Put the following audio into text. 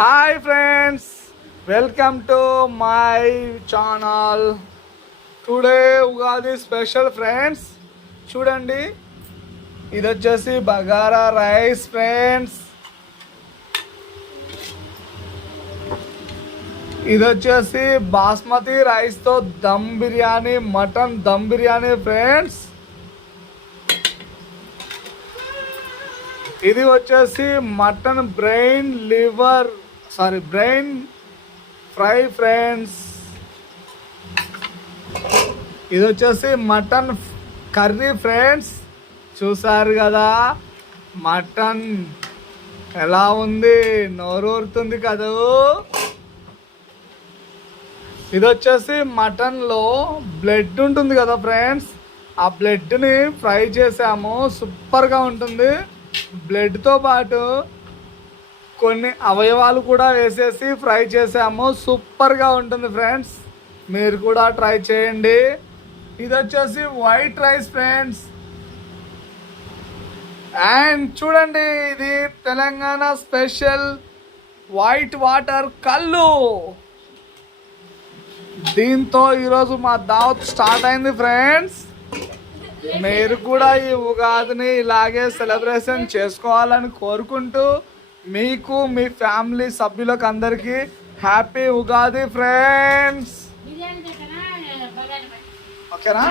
Hi friends, welcome to my channel. Today Ugadi special friends. చూడండి, ఇది వచ్చేసి బగారా రైస్ ఫ్రెండ్స్. ఇది వచ్చేసి బాస్మతి రైస్తో దమ్ బిర్యానీ, మటన్ దమ్ బిర్యానీ ఫ్రెండ్స్. ఇది వచ్చేసి మటన్ బ్రెయిన్ ఫ్రై ఫ్రెండ్స్. ఇది వచ్చేసి మటన్ కర్రీ ఫ్రెండ్స్. చూసారు కదా మటన్ ఎలా ఉంది, నోరూరుతుంది కదా. ఇది వచ్చేసి మటన్లో బ్లడ్ ఉంటుంది కదా ఫ్రెండ్స్, ఆ బ్లడ్ని ఫ్రై చేసాము. సూపర్గా ఉంటుంది. బ్లడ్తో పాటు కొన్ని అవయవాలు కూడా వేసేసి ఫ్రై చేసాము. సూపర్గా ఉంటుంది ఫ్రెండ్స్, మీరు కూడా ట్రై చేయండి. ఇది వచ్చేసి వైట్ రైస్ ఫ్రెండ్స్. అండ్ చూడండి, ఇది తెలంగాణ స్పెషల్ వైట్ వాటర్ కళ్ళు. దీంతో ఈరోజు మా దావత్ స్టార్ట్ అయింది ఫ్రెండ్స్. మీరు కూడా ఈ ఉగాదిని ఇలాగే సెలబ్రేషన్ చేసుకోవాలని కోరుకుంటూ, మీకు మీ ఫ్యామిలీ సభ్యులకు అందరికీ హ్యాపీ ఉగాది ఫ్రెండ్స్. ఓకేనా?